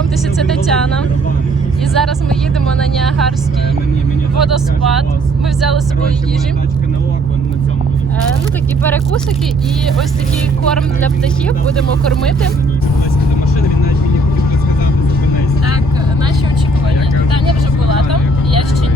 Знайомтеся, це Тетяна. І зараз ми їдемо на Ніагарський водоспад. Ми взяли з собою їжі. Е, Ну такі перекусики і ось такий корм для птахів будемо кормити. Так, наші очікування. Таня вже була там, я ще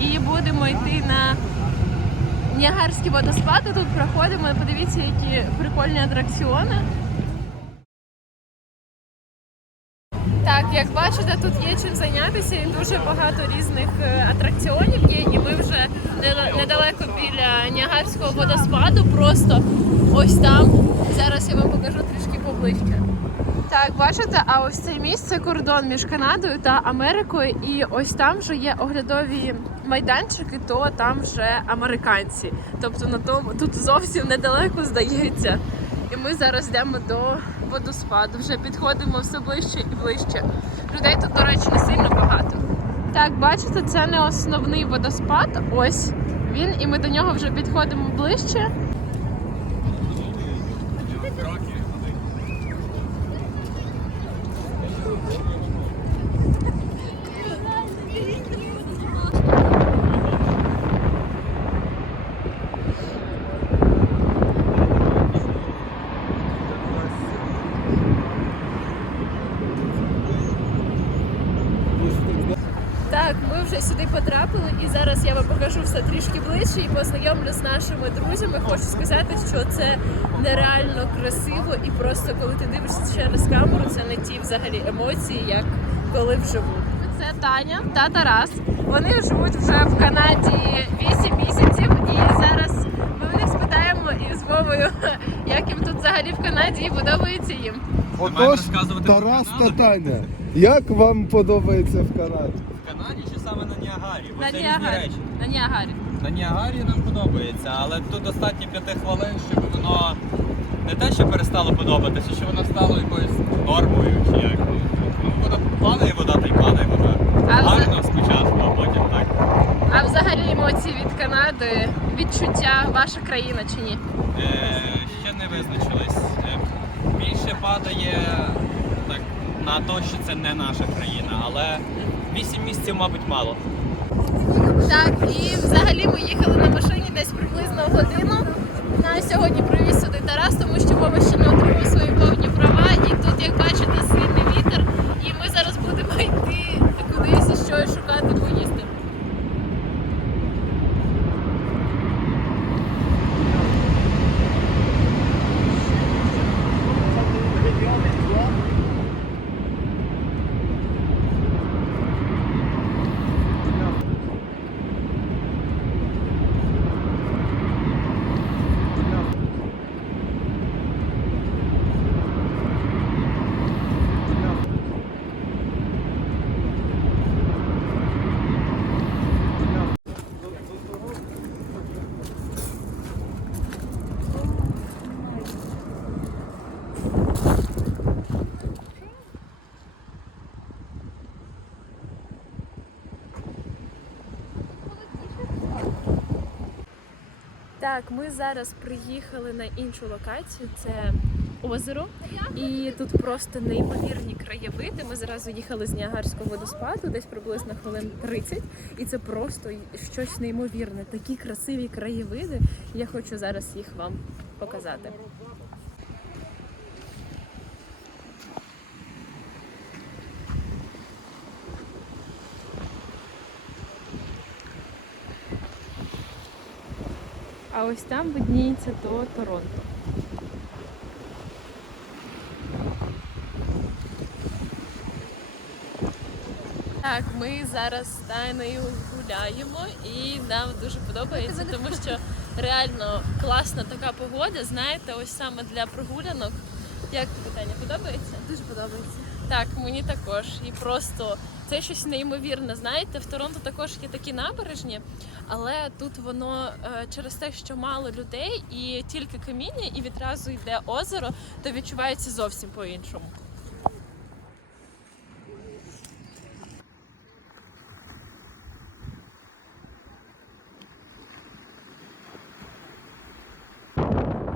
і будемо йти на Ніагарські водоспади. Тут проходимо. Подивіться, які прикольні атракціони. Як бачите, тут є чим зайнятися і дуже багато різних е, атракціонів є. І ми вже недалеко біля Ніагарського водоспаду. Просто ось там. Зараз я вам покажу трішки поближче. Так, бачите, а ось це місце кордон між Канадою та Америкою, і ось там вже є оглядові майданчики, то там вже американці. Тобто на тому тут зовсім недалеко здається. І ми зараз йдемо до водоспаду. Вже підходимо все ближче і ближче. Людей тут, до речі, не сильно багато. Так, бачите, це не основний водоспад. Ось він, і ми до нього вже підходимо ближче. Так, ми вже сюди потрапили, і зараз я вам покажу все трішки ближче і познайомлю з нашими друзями. Хочу сказати, що це нереально красиво, і просто коли ти дивишся через камеру, це не ті взагалі емоції, як коли вживу. Це Таня та Тарас. Вони живуть вже в Канаді 8 місяців, і зараз ми в них спитаємо із Вовою, як їм тут взагалі в Канаді і подобається їм. Отож, Тарас та Таня, як вам подобається в Канаді? В Канаді чи саме на Ніагарі? Бо На це різні Ніагарі. речі. На Ніагарі. На Ніагарі нам подобається, але тут достатньо п'яти хвилин, щоб воно не те, що перестало подобатися, що воно стало якоюсь нормою чи як. Ну, вода падає вода, та й падає вода. А вже- Гарно спочатку, а потім так. А взагалі емоції від Канади, відчуття ваша країна чи ні? Е, ще не визначились. Е, більше падає так, на те, що це не наша країна, але 8 місяців, мабуть, мало. Так, і взагалі ми їхали на машині десь приблизно годину. На сьогодні привіз сюди Тарас, тому що Вова ще не отримав свої повні права. І тут, як бачите, сильний вітер. І ми зараз будемо йти кудись і щось шукати поїсти. Так, ми зараз приїхали на іншу локацію. Це озеро, і тут просто неймовірні краєвиди. Ми зразу їхали з Ніагарського водоспаду, десь приблизно хвилин 30. І це просто щось неймовірне. Такі красиві краєвиди. Я хочу зараз їх вам показати. А ось там видніється то Торонто. Так, ми зараз з Тайною гуляємо і нам дуже подобається, тому що реально класна така погода. Знаєте, ось саме для прогулянок. Як тобі, Таня, подобається? Дуже подобається. Так, мені також. І просто це щось неймовірне. Знаєте, в Торонто також є такі набережні, але тут воно е, через те, що мало людей і тільки каміння, і відразу йде озеро, то відчувається зовсім по-іншому.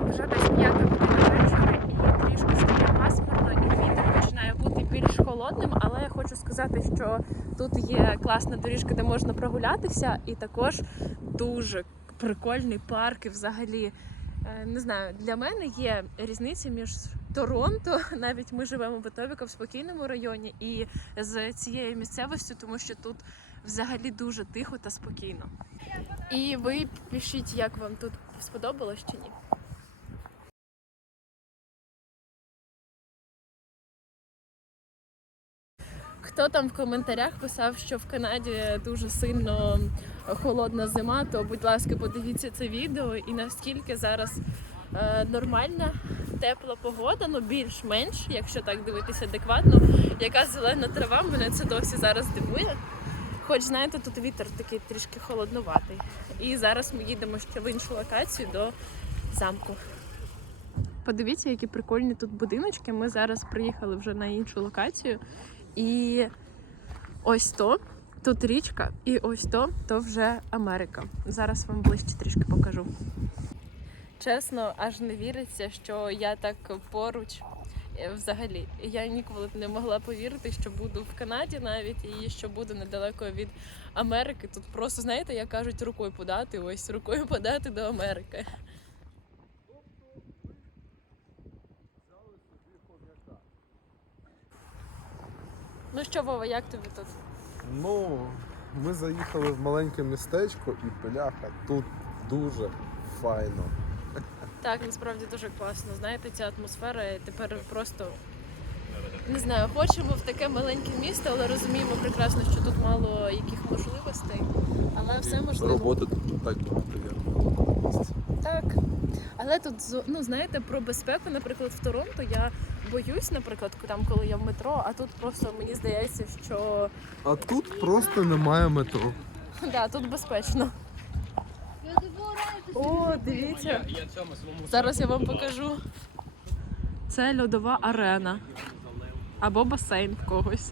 Вже десь п'ята година вечора і трішки стає пасмурно, і вітер починає бути більш холодним. Але я хочу сказати, що тут є класна доріжка, де можна прогулятися, і також дуже прикольний парк. І взагалі е, не знаю, для мене є різниця між Торонто, навіть ми живемо в Етовіка в спокійному районі, і з цією місцевостю, тому що тут взагалі дуже тихо та спокійно. І ви пишіть, як вам тут сподобалось чи ні. Хто там в коментарях писав, що в Канаді дуже сильно холодна зима, то будь ласка, подивіться це відео і наскільки зараз е, нормальна тепла погода, ну більш-менш, якщо так дивитися адекватно, яка зелена трава, мене це досі зараз дивує. Хоч знаєте, тут вітер такий трішки холоднуватий. І зараз ми їдемо ще в іншу локацію до замку. Подивіться, які прикольні тут будиночки. Ми зараз приїхали вже на іншу локацію. І ось то, тут річка, і ось то, то вже Америка. Зараз вам ближче трішки покажу. Чесно, аж не віриться, що я так поруч. Е, Взагалі, я ніколи не могла повірити, що буду в Канаді навіть і що буду недалеко від Америки. Тут просто, знаєте, як кажуть, рукою подати, ось рукою подати до Америки. Ну що, Вова, як тобі тут? Ну, ми заїхали в маленьке містечко і бляха, тут дуже файно. Так, насправді дуже класно. Знаєте, ця атмосфера і тепер просто не знаю, хочемо в таке маленьке місто, але розуміємо прекрасно, що тут мало яких можливостей. Але все можливо. Роботи тут так багато є. Так. Але тут ну знаєте, про безпеку, наприклад, в Торонто я боюсь, наприклад, там, коли я в метро, а тут просто мені здається, що А тут просто немає метро. да, тут безпечно. О, дивіться. Зараз я вам покажу. Це льодова арена. Або басейн в когось.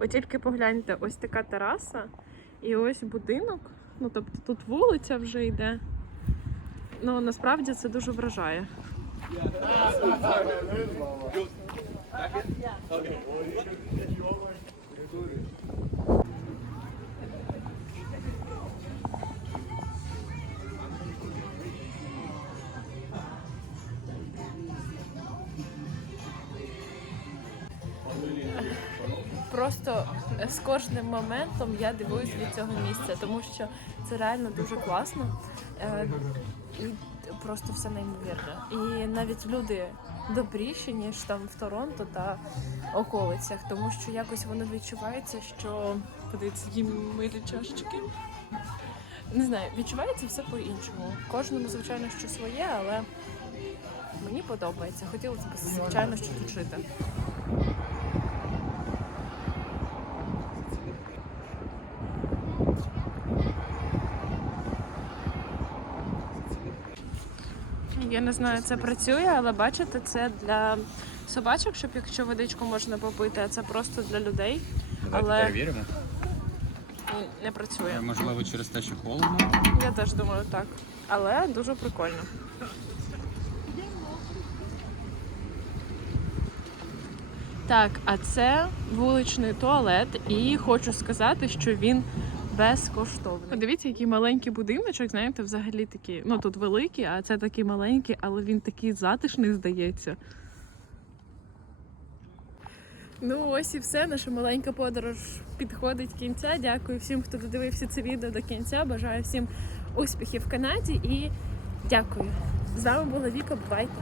Ви тільки погляньте, ось така тераса і ось будинок. Ну тобто тут вулиця вже йде. Ну насправді це дуже вражає. Просто з кожним моментом я дивуюсь від цього місця, тому що це реально дуже класно Е, і просто все неймовірне. І навіть люди добріші, ніж там в Торонто та околицях, тому що якось воно відчувається, що подивіться, їм милі чашечки. Не знаю, відчувається все по-іншому. Кожному, звичайно, що своє, але мені подобається. Хотілося б, звичайно, що тут жити. Я не знаю, це працює, але бачите, це для собачок, щоб якщо водичку можна попити, а це просто для людей. Але- перевіримо. Не працює. Можливо, через те, що холодно. Я теж думаю так. Але дуже прикольно. Так, а це вуличний туалет, і хочу сказати, що він безкоштовний. Подивіться, який маленький будиночок, знаєте, взагалі такий. Ну тут великий, а це такий маленький, але він такий затишний, здається. Ну ось і все. Наша маленька подорож підходить кінця. Дякую всім, хто додивився це відео до кінця. Бажаю всім успіхів в Канаді і дякую. З вами була Віка. Бувайте!